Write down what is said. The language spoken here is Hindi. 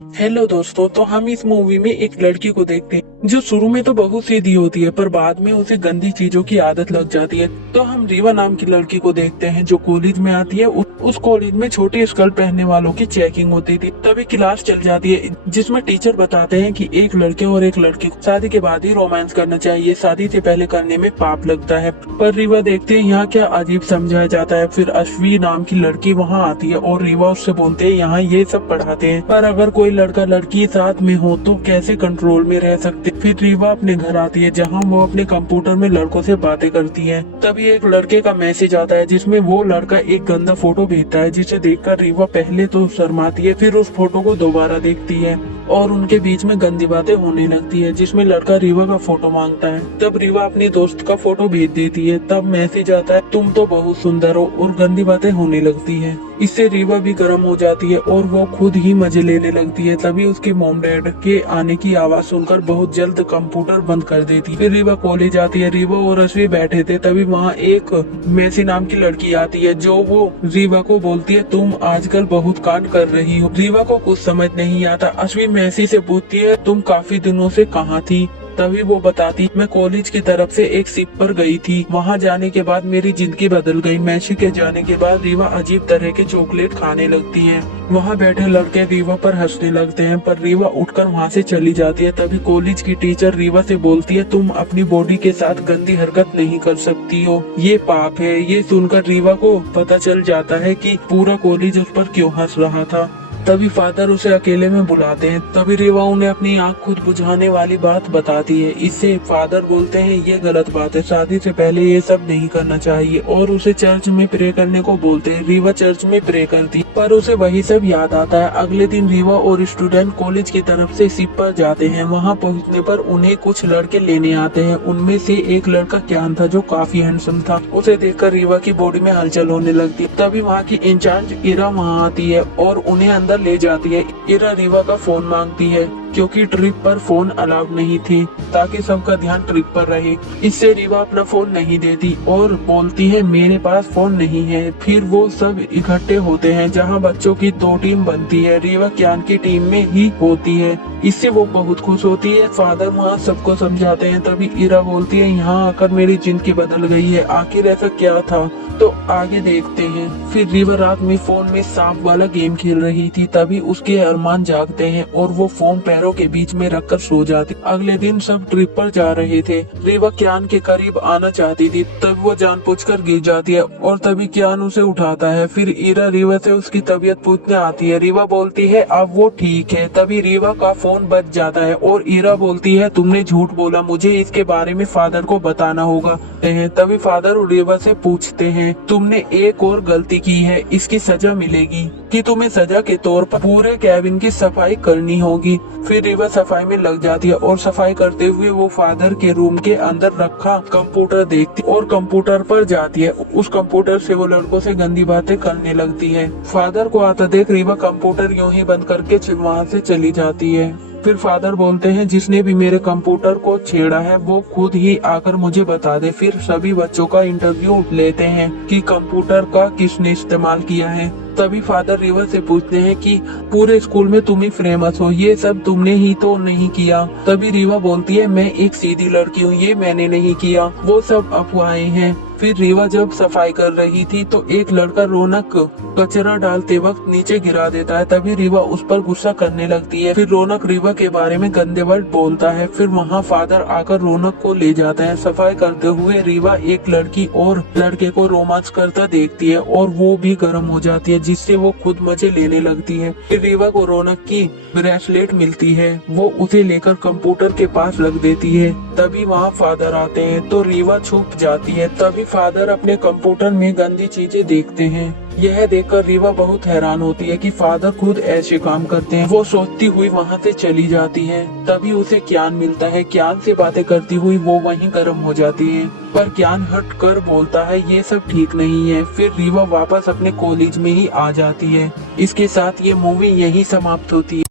हेलो दोस्तों, तो हम इस मूवी में एक लड़की को देखते हैं जो शुरू में तो बहुत सीधी होती है, पर बाद में उसे गंदी चीजों की आदत लग जाती है। तो हम रीवा नाम की लड़की को देखते हैं जो कॉलेज में आती है। उस कॉलेज में छोटी स्कर्ट पहनने वालों की चेकिंग होती थी। तभी क्लास चल जाती है जिसमें टीचर बताते हैं कि एक लड़के और एक लड़की को शादी के बाद ही रोमांस करना चाहिए, शादी से पहले करने में पाप लगता है। पर रीवा देखते हैं यहाँ क्या अजीब समझाया जाता है। फिर अश्वी नाम की लड़की वहाँ आती है और रीवा उससे बोलते हैं यहाँ ये सब पढ़ाते हैं, पर अगर कोई लड़का लड़की साथ में हो तो कैसे कंट्रोल में रह सकते। फिर रीवा अपने घर आती है जहाँ वो अपने कंप्यूटर में लड़कों से बातें करती है। तभी एक लड़के का मैसेज आता है जिसमें वो लड़का एक गंदा फोटो भेजता है, जिसे देखकर रीवा पहले तो शर्माती है, फिर उस फोटो को दोबारा देखती है और उनके बीच में गंदी बातें होने लगती है, जिसमें लड़का रीवा का फोटो मांगता है। तब रीवा अपनी दोस्त का फोटो भेज देती है। तब मैसेज आता है तुम तो बहुत सुंदर हो, और गंदी बातें होने लगती है। इससे रीवा भी गर्म हो जाती है और वो खुद ही मजे लेने लगती है। तभी उसके मॉम डैड के आने की आवाज सुनकर बहुत जल्द कंप्यूटर बंद कर देती है। फिर रीवा कॉलेज आती है। रीवा और अश्वी बैठे थे, तभी वहाँ एक मेसी नाम की लड़की आती है जो वो रीवा को बोलती है तुम आजकल बहुत कांड कर रही हो। रीवा को कुछ समझ नहीं आता। अश्वी मेसी से पूछती है तुम काफी दिनों से कहाँ थी। तभी वो बताती मैं कॉलेज की तरफ से एक शिप पर गई थी, वहाँ जाने के बाद मेरी जिंदगी बदल गई। मैसी के जाने के बाद रीवा अजीब तरह के चॉकलेट खाने लगती है। वहाँ बैठे लड़के रीवा पर हंसने लगते हैं, पर रीवा उठकर वहाँ से चली जाती है। तभी कॉलेज की टीचर रीवा से बोलती है तुम अपनी बॉडी के साथ गंदी हरकत नहीं कर सकती हो, ये पाप है। ये सुनकर रीवा को पता चल जाता है कि पूरा कॉलेज उस पर क्यों हंस रहा था। तभी फादर उसे अकेले में बुलाते हैं। तभी रीवा उन्हें अपनी आँख खुद बुझाने वाली बात बताती है। इससे फादर बोलते हैं ये गलत बात है, शादी से पहले ये सब नहीं करना चाहिए, और उसे चर्च में प्रे करने को बोलते हैं। रीवा चर्च में प्रे करती, पर उसे वही सब याद आता है। अगले दिन रीवा और स्टूडेंट कॉलेज की तरफ से शिप पर जाते हैं। वहाँ पहुँचने पर उन्हें कुछ लड़के लेने आते हैं। उनमें से एक लड़का क्यान था जो काफी हैंडसम था। उसे देखकर रीवा की बॉडी में हलचल होने लगती है। तभी वहाँ की इंचार्ज इरा वहाँ आती है और उन्हें अंदर ले जाती है। इरा रीवा का फोन मांगती है क्योंकि ट्रिप पर फोन अलाउड नहीं थी, ताकि सबका ध्यान ट्रिप पर रहे। इससे रीवा अपना फोन नहीं देती और बोलती है मेरे पास फोन नहीं है। फिर वो सब इकट्ठे होते हैं जहां बच्चों की 2 टीम बनती है। रीवा क्यान की टीम में ही होती है। इससे वो बहुत खुश होती है। फादर वहाँ सबको समझाते हैं। तभी इरा बोलती है यहाँ आकर मेरी जिंदगी बदल गई है, आखिर ऐसा क्या था, तो आगे देखते हैं। फिर रीवा रात में फोन में सांप वाला गेम खेल रही थी। तभी उसके अरमान जागते हैं और वो फोन पैरों के बीच में रखकर सो जाती। अगले दिन सब ट्रिप पर जा रहे थे। रीवा क्यान के करीब आना चाहती थी, तब वो जानबूझकर गिर जाती है और तभी क्यान उसे उठाता है। फिर इरा रीवा से उसकी तबीयत पूछने आती है। रीवा बोलती है अब वो ठीक है। तभी रीवा का फोन बज जाता है और इरा बोलती है तुमने झूठ बोला, मुझे इसके बारे में फादर को बताना होगा। तभी फादर रीवा से पूछते हैं तुमने एक और गलती की है, इसकी सजा मिलेगी कि तुम्हें सजा के तौर पर पूरे कैबिन की सफाई करनी होगी। फिर रीवा सफाई में लग जाती है और सफाई करते हुए वो फादर के रूम के अंदर रखा कंप्यूटर देखती और कंप्यूटर पर जाती है। उस कंप्यूटर से वो लड़कों से गंदी बातें करने लगती है। फादर को आता देख रीवा कंप्यूटर यूं ही बंद करके वहाँ से चली जाती है। फिर फादर बोलते हैं जिसने भी मेरे कंप्यूटर को छेड़ा है वो खुद ही आकर मुझे बता दे। फिर सभी बच्चों का इंटरव्यू लेते हैं कि कंप्यूटर का किसने इस्तेमाल किया है। तभी फादर रीवा से पूछते हैं कि पूरे स्कूल में तुम ही फेमस हो, ये सब तुमने ही तो नहीं किया। तभी रीवा बोलती है मैं एक सीधी लड़की हूँ, ये मैंने नहीं किया, वो सब अफवाहें हैं। फिर रीवा जब सफाई कर रही थी तो एक लड़का रौनक कचरा डालते वक्त नीचे गिरा देता है। तभी रीवा उस पर गुस्सा करने लगती है। फिर रौनक रीवा के बारे में गंदे वर्ड बोलता है। फिर वहाँ फादर आकर रौनक को ले जाता है। सफाई करते हुए रीवा एक लड़की और लड़के को रोमांस करता देखती है और वो भी गर्म हो जाती है, जिससे वो खुद मजे लेने लगती है। फिर रीवा को रौनक की ब्रेसलेट मिलती है, वो उसे लेकर कंप्यूटर के पास रख देती है। तभी वहाँ फादर आते हैं तो रीवा छुप जाती है। तभी फादर अपने कंप्यूटर में गंदी चीजें देखते हैं। यह देखकर रीवा बहुत हैरान होती है कि फादर खुद ऐसे काम करते हैं। वो सोचती हुई वहाँ से चली जाती है। तभी उसे क्यान मिलता है। क्यान से बातें करती हुई वो वहीं गर्म हो जाती है, पर क्यान हट कर बोलता है ये सब ठीक नहीं है। फिर रीवा वापस अपने कॉलेज में ही आ जाती है। इसके साथ ये मूवी यहीं समाप्त होती है।